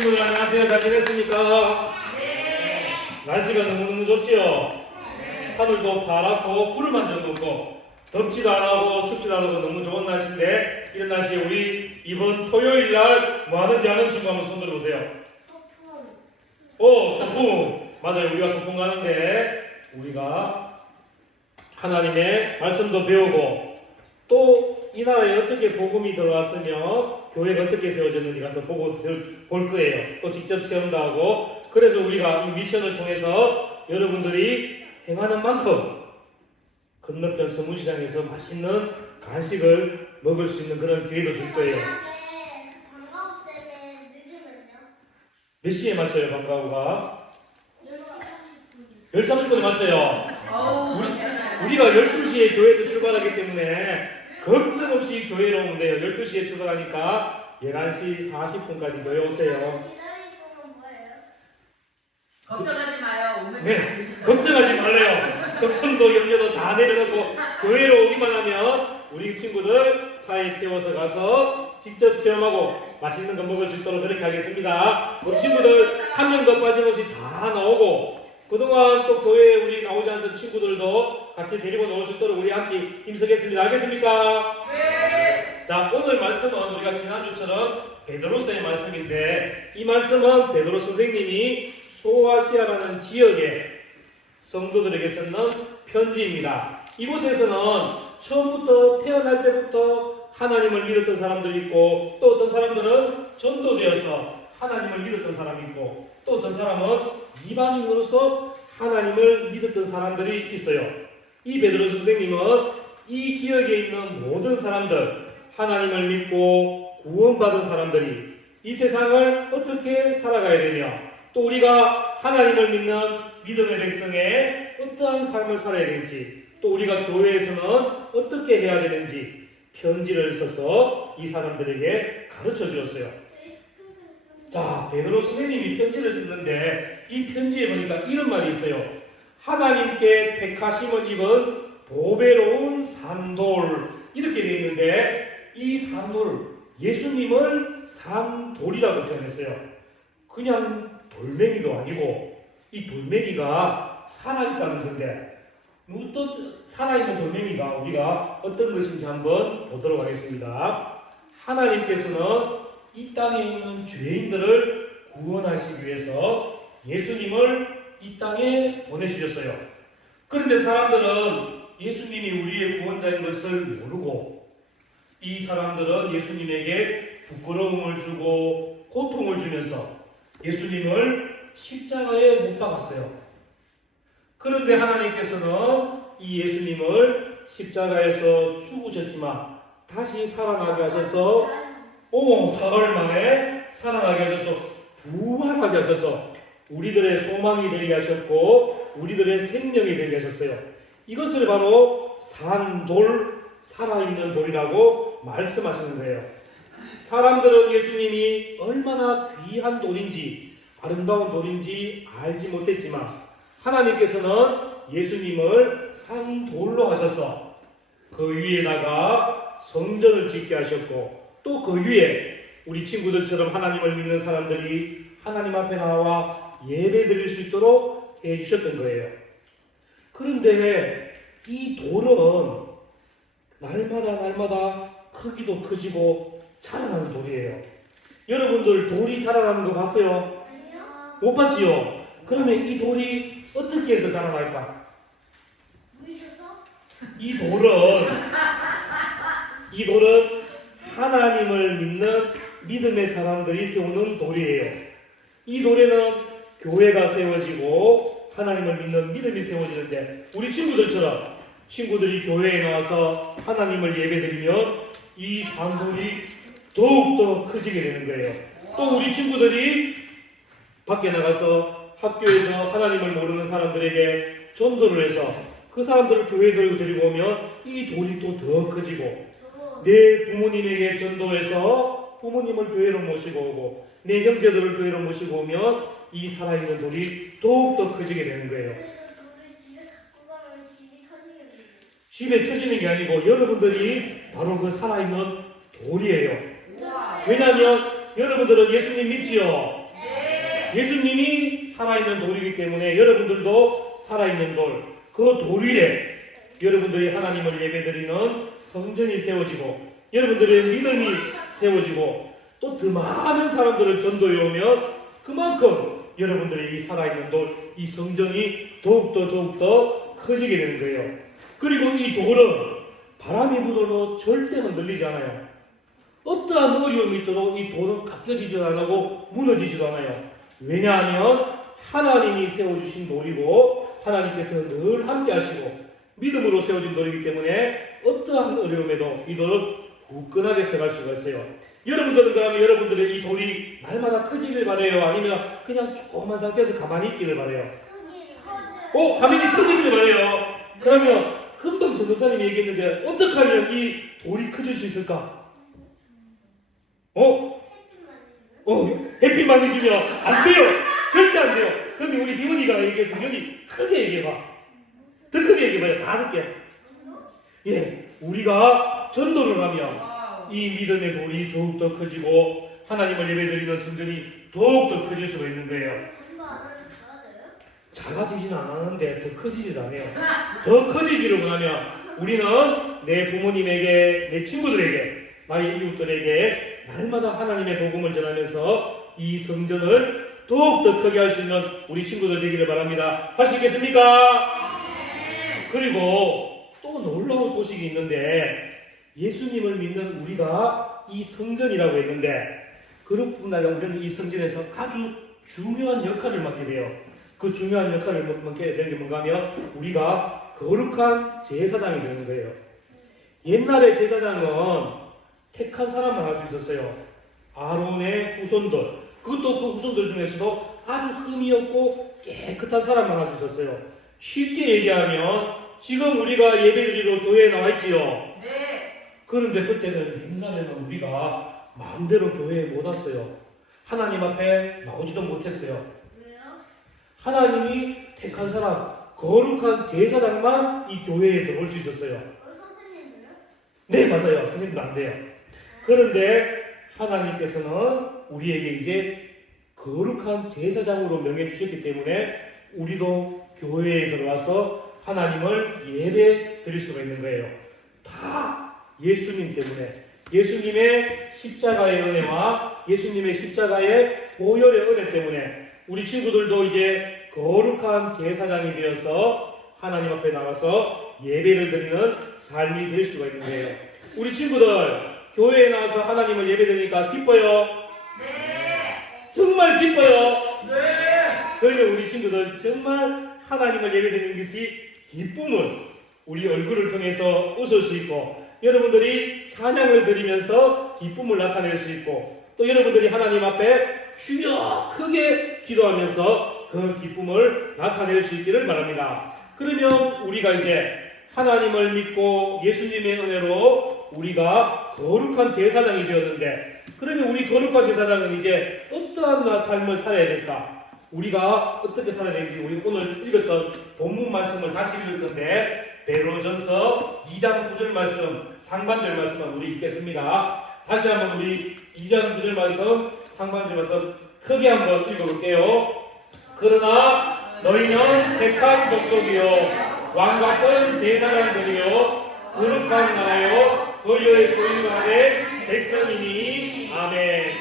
친구들 안녕하세요. 잘 지냈습니까? 네. 날씨가 너무너무 좋지요? 네. 하늘도 파랗고 구름 한 점도 없고 덥지도 안 하고 춥지도 안 하고 너무 좋은 날씨인데 이런 날씨에 우리 이번 토요일 날 뭐 하는지 아는 친구 한번 손 들어보세요. 소풍. 맞아요. 우리가 소풍 가는데 우리가 하나님의 말씀도 배우고 또 이 나라에 어떻게 복음이 들어왔으며 교회가 어떻게 세워졌는지 가서 보고 볼 거예요. 또 직접 체험도 하고 그래서 우리가 이 미션을 통해서 여러분들이 행하는 만큼 건너편 서무시장에서 맛있는 간식을 먹을 수 있는 그런 기회도 줄 거예요. 방과후 때문에 늦으면요? 몇 시에 맞춰요, 방과후가? 10시 30분. 10시 30분에 맞춰요. 우리가 12시에 교회에서 출발하기 때문에 걱정 없이 교회로 오면 돼요. 12시에 출발하니까 11시 40분까지 교회 오세요. 기다리는 동안 뭐예요? 걱정하지 마요. 오면 네, 걱정하지 말래요. 걱정도 염려도 다 내려놓고 교회로 오기만 하면 우리 친구들 차에 태워서 가서 직접 체험하고 맛있는 거 먹을 수 있도록 그렇게 하겠습니다. 우리 친구들 한 명도 빠짐없이 다 나오고 그동안 또 교회에 우리 나오지 않던 친구들도 같이 데리고 나올 수 있도록 우리 함께 힘쓰겠습니다. 알겠습니까? 네. 자, 오늘 말씀은 우리가 지난주처럼 베드로서의 말씀인데 이 말씀은 베드로 선생님이 소아시아라는 지역의 성도들에게 쓰는 편지입니다. 이곳에서는 처음부터 태어날 때부터 하나님을 믿었던 사람들이 있고 또 어떤 사람들은 전도되어서 하나님을 믿었던 사람이 있고 또 어떤 사람은 이방인으로서 하나님을 믿었던 사람들이 있어요. 이 베드로 선생님은 이 지역에 있는 모든 사람들, 하나님을 믿고 구원받은 사람들이 이 세상을 어떻게 살아가야 되며 또 우리가 하나님을 믿는 믿음의 백성의 어떠한 삶을 살아야 되는지 또 우리가 교회에서는 어떻게 해야 되는지 편지를 써서 이 사람들에게 가르쳐 주었어요. 자, 베드로 선생님이 편지를 썼는데 이 편지에 보니까 이런 말이 있어요. 하나님께 택하심을 입은 보배로운 산돌 이렇게 되어 있는데 이 산돌 예수님을 산돌이라고 표현했어요. 그냥 돌멩이도 아니고 이 돌멩이가 살아있다는 건데 어떤 살아있는 돌멩이가 우리가 어떤 것인지 한번 보도록 하겠습니다. 하나님께서는 이 땅에 있는 죄인들을 구원하시기 위해서 예수님을 이 땅에 보내주셨어요. 그런데 사람들은 예수님이 우리의 구원자인 것을 모르고 이 사람들은 예수님에게 부끄러움을 주고 고통을 주면서 예수님을 십자가에 못 박았어요. 그런데 하나님께서는 이 예수님을 십자가에서 죽으셨지만 다시 살아나게 하셔서 사흘 만에 살아나게 하셔서 부활하게 하셔서 우리들의 소망이 되게 하셨고 우리들의 생명이 되게 하셨어요. 이것을 바로 산돌, 살아있는 돌이라고 말씀하시는 거예요. 사람들은 예수님이 얼마나 귀한 돌인지 아름다운 돌인지 알지 못했지만 하나님께서는 예수님을 산돌로 하셔서 그 위에다가 성전을 짓게 하셨고 또 그 위에 우리 친구들처럼 하나님을 믿는 사람들이 하나님 앞에 나와 예배 드릴 수 있도록 해주셨던 거예요. 그런데 이 돌은 날마다 크기도 커지고 자라나는 돌이에요. 여러분들 돌이 자라나는 거 봤어요? 아니요. 못 봤지요? 그러면 이 돌이 어떻게 해서 자라날까? 보이셔서? 이 돌은 하나님을 믿는 믿음의 사람들이 세우는 돌이에요. 이 돌에는 교회가 세워지고 하나님을 믿는 믿음이 세워지는데 우리 친구들이 교회에 나와서 하나님을 예배드리면 이 산돌이 더욱더 커지게 되는 거예요. 또 우리 친구들이 밖에 나가서 학교에서 하나님을 모르는 사람들에게 전도를 해서 그 사람들을 교회에 데리고 오면 이 돌이 또 더 커지고 내 부모님에게 전도해서 부모님을 교회로 모시고 오고 내 형제들을 교회로 모시고 오면 이 살아있는 돌이 더욱더 커지게 되는 거예요. 그래서 돌을 집에 갖고 가면 집이 터지게 돼요. 집에 터지는 게 아니고 여러분들이 바로 그 살아있는 돌이에요. 우와. 왜냐하면 여러분들은 예수님 믿지요? 네. 예수님이 살아있는 돌이기 때문에 여러분들도 살아있는 돌, 그 돌 위에 여러분들이 하나님을 예배드리는 성전이 세워지고 여러분들의 믿음이 세워지고 또 더 많은 사람들을 전도해 오면 그만큼 여러분들의 이 살아있는 돌, 이 성전이 더욱더 커지게 되는 거예요. 그리고 이 돌은 바람이 불어도 절대 흔들리지 않아요. 어떠한 어려움이 있도록 이 돌은 깎여지지도 안 하고 무너지지도 않아요. 왜냐하면 하나님이 세워주신 돌이고 하나님께서 늘 함께 하시고 믿음으로 세워진 돌이기 때문에 어떠한 어려움에도 이 돌은 굳건하게 서갈 수가 있어요. 여러분들은 그러면 여러분들의 이 돌이 날마다 커지길 바래요? 아니면 그냥 조그만 상태에서 가만히 있기를 바래요? 가만히 커지길 바래요? 그러면 금방 전도사님이 얘기했는데 어떻게 하면 이 돌이 커질 수 있을까? 햇빛 많이 주면 안 돼요. 절대 안 돼요. 근데 우리 희원이가 얘기해서 여기 크게 얘기해봐. 더 크게 얘기해봐요. 다 듣게. 예, 우리가 전도를 하면 이 믿음의 돌이 더욱더 커지고 하나님을 예배드리는 성전이 더욱더 커질 수가 있는 거예요. 전도 안 하면 작아져요? 작아지지는 않았는데 더 커지지도 않아요. 더 커지기를 원하면 우리는 내 부모님에게, 내 친구들에게, 나의 이웃들에게 날마다 하나님의 복음을 전하면서 이 성전을 더욱더 크게 할 수 있는 우리 친구들 되기를 바랍니다. 할 수 있겠습니까? 그리고 또 놀라운 소식이 있는데 예수님을 믿는 우리가 이 성전이라고 했는데 그뿐 아니라 우리는 이 성전에서 아주 중요한 역할을 맡게 돼요. 그 중요한 역할을 맡게 되는 게 뭔가 하면 우리가 거룩한 제사장이 되는 거예요. 옛날에 제사장은 택한 사람만 할 수 있었어요. 아론의 후손들, 그것도 그 후손들 중에서도 아주 흠이 없고 깨끗한 사람만 할 수 있었어요. 쉽게 얘기하면 지금 우리가 예배드리러 교회에 나와 있지요. 네. 그런데 그때는 옛날에는 우리가 마음대로 교회에 못 왔어요. 하나님 앞에 나오지도 못했어요. 왜요? 하나님이 택한 사람, 거룩한 제사장만 이 교회에 들어올 수 있었어요. 선생님들요? 네, 맞아요. 선생님도 안 돼요. 그런데 하나님께서는 우리에게 이제 거룩한 제사장으로 명해 주셨기 때문에 우리도 교회에 들어와서 하나님을 예배 드릴 수가 있는 거예요. 다 예수님 때문에, 예수님의 십자가의 은혜와 예수님의 십자가의 보혈의 은혜 때문에 우리 친구들도 이제 거룩한 제사장이 되어서 하나님 앞에 나가서 예배를 드리는 삶이 될 수가 있는 거예요. 우리 친구들 교회에 나와서 하나님을 예배드리니까 기뻐요? 네. 정말 기뻐요? 네. 그러면 우리 친구들 정말 하나님을 예배드리는 것이 기쁨을 우리 얼굴을 통해서 웃을 수 있고 여러분들이 찬양을 드리면서 기쁨을 나타낼 수 있고 또 여러분들이 하나님 앞에 주여 크게 기도하면서 그 기쁨을 나타낼 수 있기를 바랍니다. 그러면 우리가 이제 하나님을 믿고 예수님의 은혜로 우리가 거룩한 제사장이 되었는데 그러면 우리 거룩한 제사장은 이제 어떠한 삶을 살아야 될까? 우리가 어떻게 살아야 되는지 우리 오늘 읽었던 본문 말씀을 다시 읽을 건데 베드로전서 2장 9절 말씀, 상반절 말씀을 우리 읽겠습니다. 다시 한번 우리 2장 9절 말씀, 상반절 말씀 크게 한번 읽어볼게요. 그러나 너희는 택한 족속이요 왕같은 제사장들이요 거룩한 나라요 거리의 소유가 된 백성이니 아멘.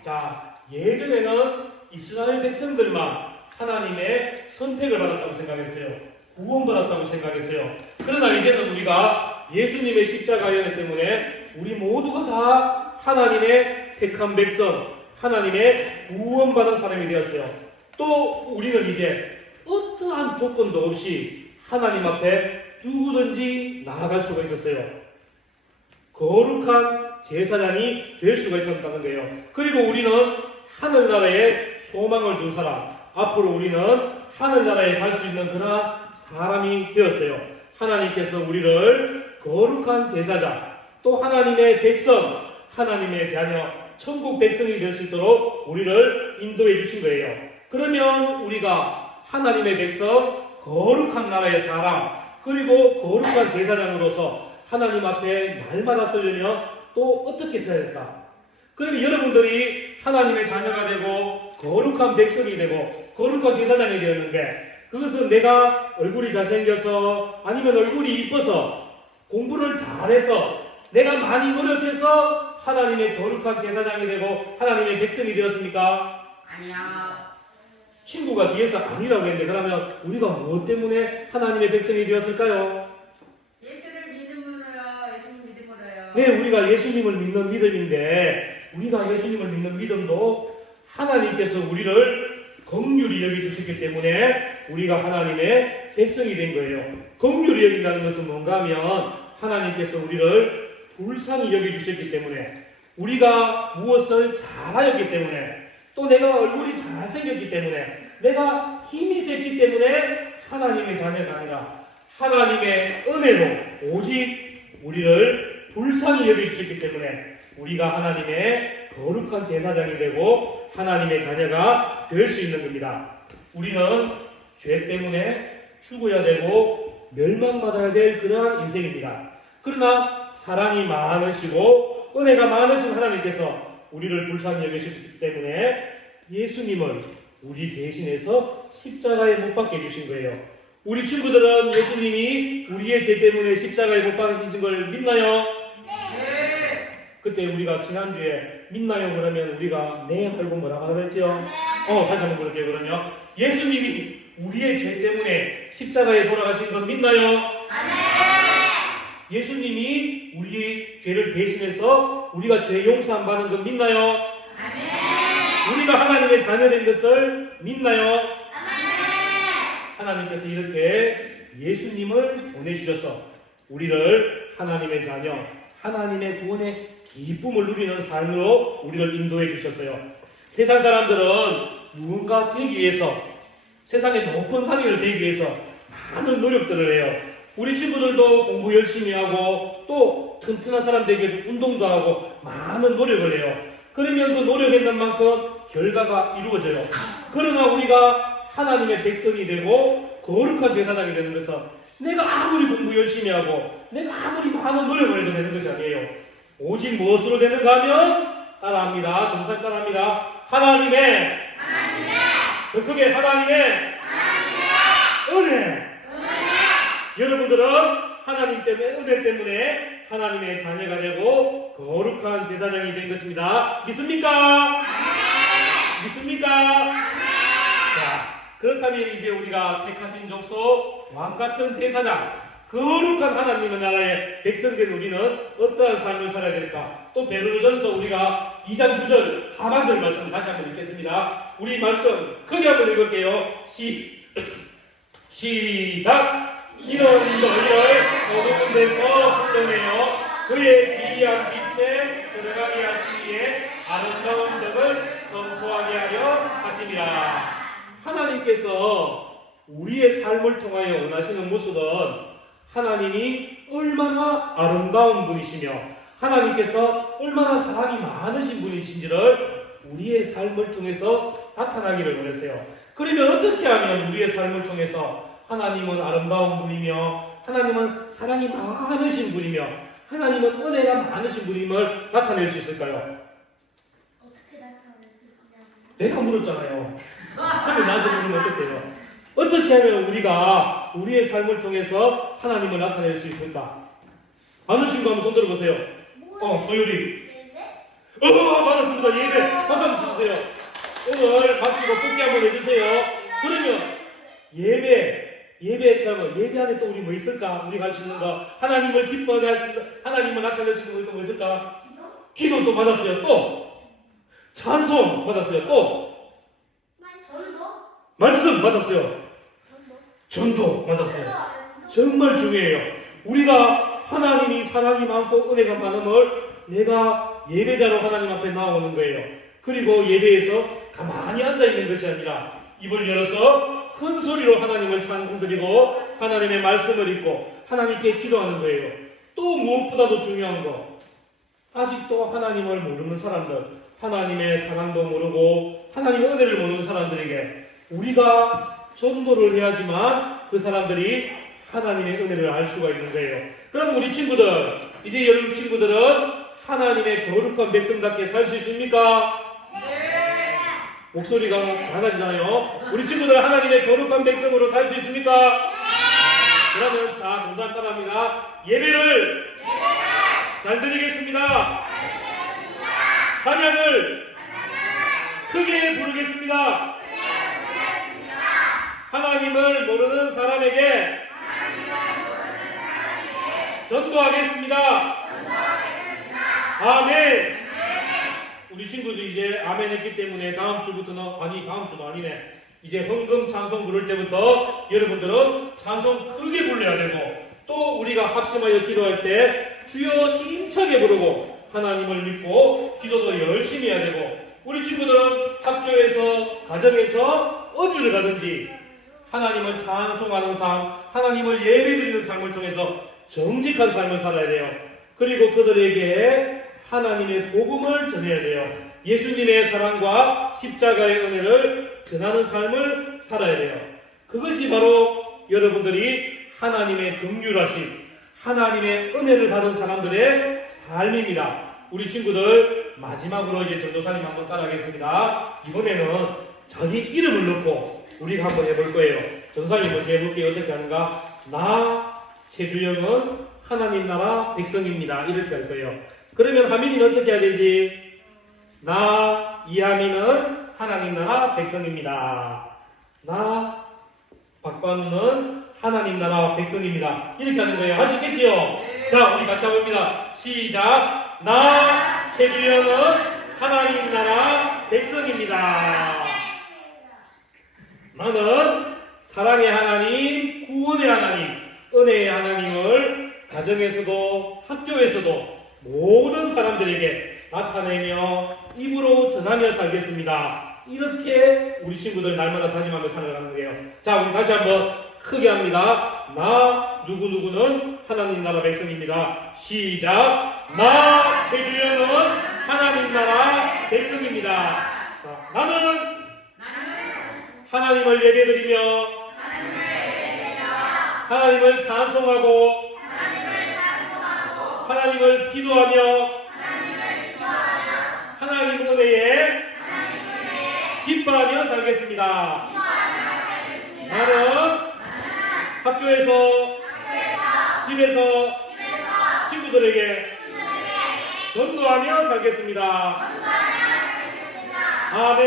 자, 예전에는 이스라엘 백성들만 하나님의 선택을 받았다고 생각했어요. 구원받았다고 생각했어요. 그러나 이제는 우리가 예수님의 십자가의 은혜 때문에 우리 모두가 다 하나님의 택한 백성, 하나님의 구원받은 사람이 되었어요. 또 우리는 이제 어떠한 조건도 없이 하나님 앞에 누구든지 나아갈 수가 있었어요. 거룩한 제사장이 될 수가 있었다는 거예요. 그리고 우리는 하늘나라에 소망을 둔 사람, 앞으로 우리는 하늘나라에 갈 수 있는 그런 사람이 되었어요. 하나님께서 우리를 거룩한 제사장, 또 하나님의 백성, 하나님의 자녀, 천국 백성이 될 수 있도록 우리를 인도해 주신 거예요. 그러면 우리가 하나님의 백성, 거룩한 나라의 사람, 그리고 거룩한 제사장으로서 하나님 앞에 날마다 서려면 또 어떻게 써야 될까? 그러면 여러분들이 하나님의 자녀가 되고 거룩한 백성이 되고 거룩한 제사장이 되었는데, 그것은 내가 얼굴이 잘생겨서 아니면 얼굴이 이뻐서 공부를 잘해서 내가 많이 노력해서 하나님의 거룩한 제사장이 되고 하나님의 백성이 되었습니까? 아니야. 친구가 뒤에서 아니라고 했는데, 그러면 우리가 무엇 때문에 하나님의 백성이 되었을까요? 예수를 믿음으로요. 예수님 믿음으로요. 네, 우리가 예수님을 믿는 믿음인데, 우리가 예수님을 믿는 믿음도 하나님께서 우리를 긍휼히 여겨주셨기 때문에 우리가 하나님의 백성이 된 거예요. 긍휼히 여긴다는 것은 뭔가 하면 하나님께서 우리를 불쌍히 여겨주셨기 때문에, 우리가 무엇을 잘하였기 때문에, 또 내가 얼굴이 잘생겼기 때문에, 내가 힘이 셌기 때문에 하나님의 자녀가 아니라 하나님의 은혜로 오직 우리를 불쌍히 여겨주셨기 때문에 우리가 하나님의 거룩한 제사장이 되고 하나님의 자녀가 될 수 있는 겁니다. 우리는 죄 때문에 죽어야 되고 멸망받아야 될 그러한 인생입니다. 그러나 사랑이 많으시고 은혜가 많으신 하나님께서 우리를 불쌍히 여기시기 때문에 예수님을 우리 대신해서 십자가에 못 박게 해주신 거예요. 우리 친구들은 예수님이 우리의 죄 때문에 십자가에 못 박히신 걸 믿나요? 네. 그때 우리가 지난주에 믿나요? 그러면 우리가 네 말고 뭐라고 그랬죠? 다시 한번 볼게요. 그러면 예수님이 우리의 죄 때문에 십자가에 돌아가신 건 믿나요? 예수님이 우리의 죄를 대신해서 우리가 죄 용서함 받는 건 믿나요? 우리가 하나님의 자녀된 것을 믿나요? 하나님께서 이렇게 예수님을 보내주셔서 우리를 하나님의 자녀, 하나님의 구원의 기쁨을 누리는 삶으로 우리를 인도해 주셨어요. 세상 사람들은 무언가 되기 위해서, 세상의 높은 상위를 되기 위해서 많은 노력들을 해요. 우리 친구들도 공부 열심히 하고 또 튼튼한 사람 되기 위해서 운동도 하고 많은 노력을 해요. 그러면 그 노력했는 만큼 결과가 이루어져요. 그러나 우리가 하나님의 백성이 되고 거룩한 제사장이 되는 것은 내가 아무리 공부 열심히 하고 내가 아무리 많은 노력을 해도 되는 것이 아니에요. 오직 무엇으로 되는가 하면 따라합니다. 정상 따라합니다. 하나님의 더 크게 하나님의 은혜. 여러분들은 하나님 때문에, 은혜 때문에 하나님의 자녀가 되고 거룩한 제사장이 된 것입니다. 믿습니까? 믿습니까? 자, 그렇다면 이제 우리가 택하신 족속, 왕같은 제사장, 거룩한 하나님의 나라의 백성된 우리는 어떠한 삶을 살아야 될까? 또 베드로전서 우리가 2장 9절 하반절 말씀 다시 한번 읽겠습니다. 우리 말씀 크게 한번 읽을게요. 시작! 이런 너희를 어두운 데서 불러내어 그의 기이한 빛에 들어가게 하시기에 아름다운 덕을 선포하게 하려 하심이라. 하나님께서 우리의 삶을 통하여 원하시는 모습은 하나님이 얼마나 아름다운 분이시며 하나님께서 얼마나 사랑이 많으신 분이신지를 우리의 삶을 통해서 나타나기를 원하세요. 그러면 어떻게 하면 우리의 삶을 통해서 하나님은 아름다운 분이며 하나님은 사랑이 많으신 분이며 하나님은 은혜가 많으신 분임을 나타낼 수 있을까요? 어떻게 나타내지? 내가 물었잖아요. 그럼 나한테 물으면 어떡해요? 어떻게 하면 우리가 우리의 삶을 통해서 하나님을 나타낼 수 있을까? 아는 친구 한번 손 들어보세요. 소율이. 맞았습니다. 예배. 박수 한번 주세요. 오늘 마치고 뽑기 한번 해주세요. 그러면 예배 그러면 예배 안에 또 우리 뭐 있을까? 우리가 할 수 있는 거, 하나님을 기뻐하게 할 수 있는, 하나님을 나타낼 수 있는 거 뭐 있을까? 기도도 맞았어요. 또 찬송 맞았어요. 또 말씀 맞았어요. 전도 맞았어요. 정말 중요해요. 우리가 하나님이 사랑이 많고 은혜가 많음을 내가 예배자로 하나님 앞에 나오는 거예요. 그리고 예배에서 가만히 앉아있는 것이 아니라 입을 열어서 큰 소리로 하나님을 찬송드리고 하나님의 말씀을 읽고 하나님께 기도하는 거예요. 또 무엇보다도 중요한 거, 아직도 하나님을 모르는 사람들, 하나님의 사랑도 모르고 하나님의 은혜를 모르는 사람들에게 우리가 전도를 해야지만 그 사람들이 하나님의 은혜를 알 수가 있는 거예요. 그럼 우리 친구들, 이제 여러분 친구들은 하나님의 거룩한 백성답게 살 수 있습니까? 목소리가 작아지잖아요. 우리 친구들 하나님의 거룩한 백성으로 살 수 있습니까? 그러면 자, 정상 따라합니다. 예배를 잘 드리겠습니다. 찬양을 크게 부르겠습니다. 하나님을 모르는 사람에게 전도하겠습니다. 아멘. 우리 친구들 이제 아멘 했기 때문에 다음 주부터는, 아니 다음 주도 아니네, 이제 헌금 찬송 부를 때부터 여러분들은 찬송 크게 불러야 되고, 또 우리가 합심하여 기도할 때 주여 힘차게 부르고 하나님을 믿고 기도도 열심히 해야 되고, 우리 친구들은 학교에서 가정에서 어디를 가든지 하나님을 찬송하는 삶, 하나님을 예배드리는 삶을 통해서 정직한 삶을 살아야 돼요. 그리고 그들에게 하나님의 복음을 전해야 돼요. 예수님의 사랑과 십자가의 은혜를 전하는 삶을 살아야 돼요. 그것이 바로 여러분들이 하나님의 긍휼하심, 하나님의 은혜를 받은 사람들의 삶입니다. 우리 친구들 마지막으로 이제 전도사님 한번 따라하겠습니다. 이번에는 자기 이름을 넣고 우리가 한번 해볼 거예요. 전도사님 먼저 해볼게요. 어떻게 하는가? 나 최주영은 하나님 나라 백성입니다. 이렇게 할 거예요. 그러면 하민이는 어떻게 해야 되지? 나 이하민은 하나님 나라 백성입니다. 나 박관우는 하나님 나라 백성입니다. 이렇게 하는 거예요. 할 수 있겠지요? 네. 자, 우리 같이 해봅니다. 시작. 나 최주영은 하나님 나라 백성입니다. 나는 사랑의 하나님, 구원의 하나님, 은혜의 하나님을 가정에서도 학교에서도 모든 사람들에게 나타내며 입으로 전하며 살겠습니다. 이렇게 우리 친구들 날마다 다짐하며 살아가는 거예요. 자, 우리 다시 한번 크게 합니다. 나 누구누구는 하나님 나라 백성입니다. 시작. 나 최주영은 하나님 나라 백성입니다. 자, 나는 하나님을 예배드리며 하나님을 찬송하고 하나님을 기도하며 하나님 은혜에 기뻐하며 살겠습니다. 나는 학교에서 집에서 친구들에게 전도하며 살겠습니다. 아멘.